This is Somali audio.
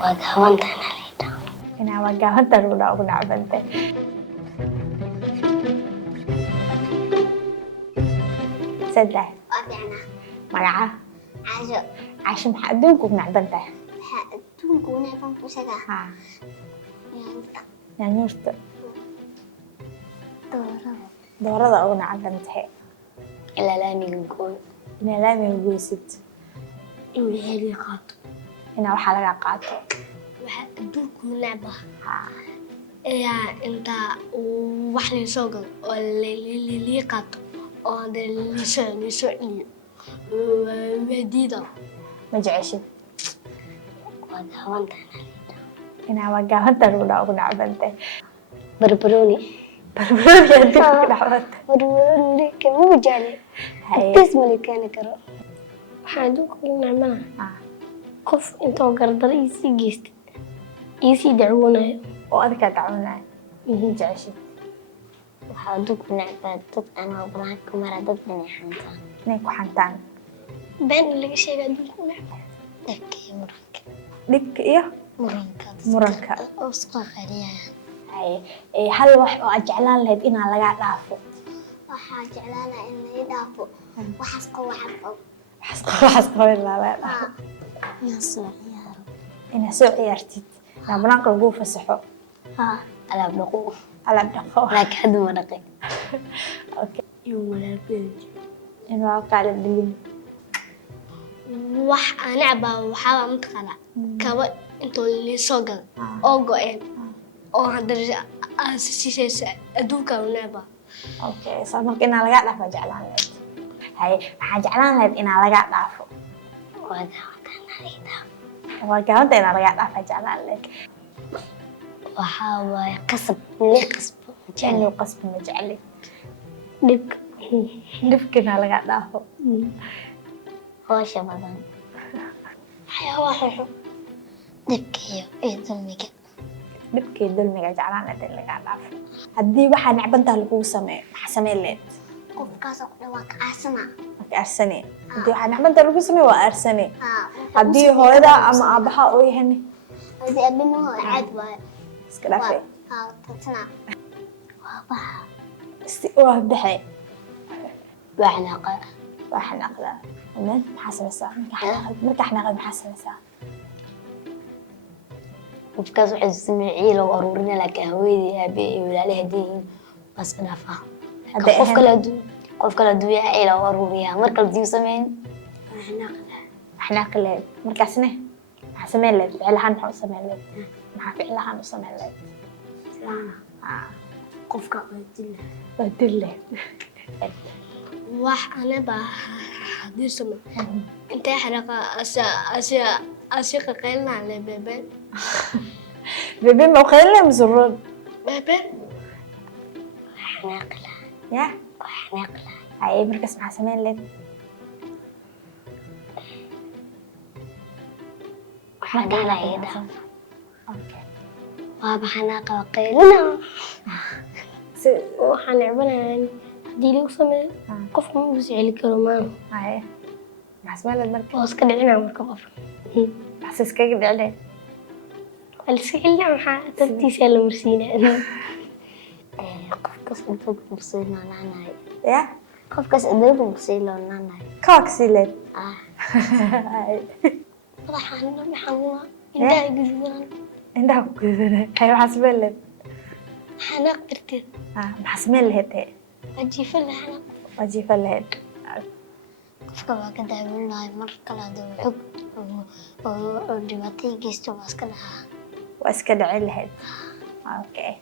وقاونت أنا ليدا إنها وقاونت الأولى أقنع بنتي سدة وأنا مرعى عاجو عشان حقدونك أقنع بنتي تونكونا كم كوسكا ها يانتا يعني يرت دورة دورة أقنع بنتي إلا لا نقول إنها لامي الجويسد إني هذي قاطو إنها وحلقة قاطو تونكونا با ها يا أنت وحلي سوق اللي قاطو أو اللي سعني وديدا مجعشي وقاونت أنا ليدا إنها وقاونت الأولى أقنع بنتي بربروني بربروني أديك أقنع بنتي بربروني كم وجالي هاي تسمع كان كرو حادوك نعملها ها قف أنت وقردر يسي جيست يسي دعونا وأذكى تعاونها مجعشي وحادوك نعباد ضد أنا وبراك كمرة ضد بني حنطان نيكو حنتان بين اللي شيء قدوك نعباد دكي مرنك ديك إيه مرنك مرنك أوسقى خليها هاي إيه هل wax oo jeclaan lahayd inaan laga dhaafo waxaa jeclaana in la dhaafo waxaas qawaxo waxaas qaban lahayd yaa soo ciyaaro inaad soo ciyaartid ina banaanka lagu fasaxo alaab dhaqo alaab dhaqo laakiin hadda ma dhaqay okay in walaalkeed in waa kala dilin wax aan abaa waxaa mataqaana kaba inta la soo gal oo go'een oo hadda aasisiisa adduunka wanaaba okay soo marka inaan laga dhaafo jeclaan lahayd hay waxaan jeclaan lahayd inaan laga dhaafo waa gaabanta inaan laga dhaafo jeclaan lahayd waxaa waaye qasab li qasbo jecel qasbi ma jeceli dhibka dhibkina laga dhaafo hawsha badan waxyaabaha xun dhibka iyo dulmiga dhibkii dulmiga jeclaan lahayd in laga dhaafo haddii waxaa necbantaa lagugu sameeyo maxaa sameyn lahayd qofkaas oo dhan waa ka aarsana marka arsane haddii waxaa necbantaa lagu sameeyo waa arsane haddii hooyada ama aabaha oo yahay haddii aabbaha caad waaye iska dhaafay tatsana waa baxa waa baxay waa xanaaqa waa xanaaqda amaan maxaa sameysaa marka xanaaqad maxaa sameysaa qofkaas wuxuu sameeyay loo aruurina laakiin haweeney aabe iyo walaalaha diin bas dhaafa qof kale duuya ay loo aruuriya marka la diiw sameyn xanaaq leed markaasna maxaa sameyn leed ficlahan maxaa u sameyn leed maxaa ficlahan u sameyn leed qofka waa dille wax anaba hadii sameey intee xanaqa asiqa qaylna le bebe bebe ma qaylna msurud bebe xanaaqla ya xanaaqla ay markaas maxaa sameyn leed xanaaqla ida okay waa xanaaqa qaylna waxaan necbanahay hadii lagu sameeyo qofka ma uu sicili karo maan ay maxaa sameyn leed marka iska dhicina marka qof maxaa iskaga dhicday السئلنا عن تبتيس على مرسينا قفكس أدوب مرسينا نعناي يا قفكس أدوب مرسينا نعناي كاكسيلت طبعا محمد إنها جزنا عندها كذا هاي حسبلت حناق برتين محسمين لهت أجي فل حناق أجي فلهت قفك ما كده من هاي مرة كلا دو حب ودمتي جستو ماسكنا واسكد علهت اوكي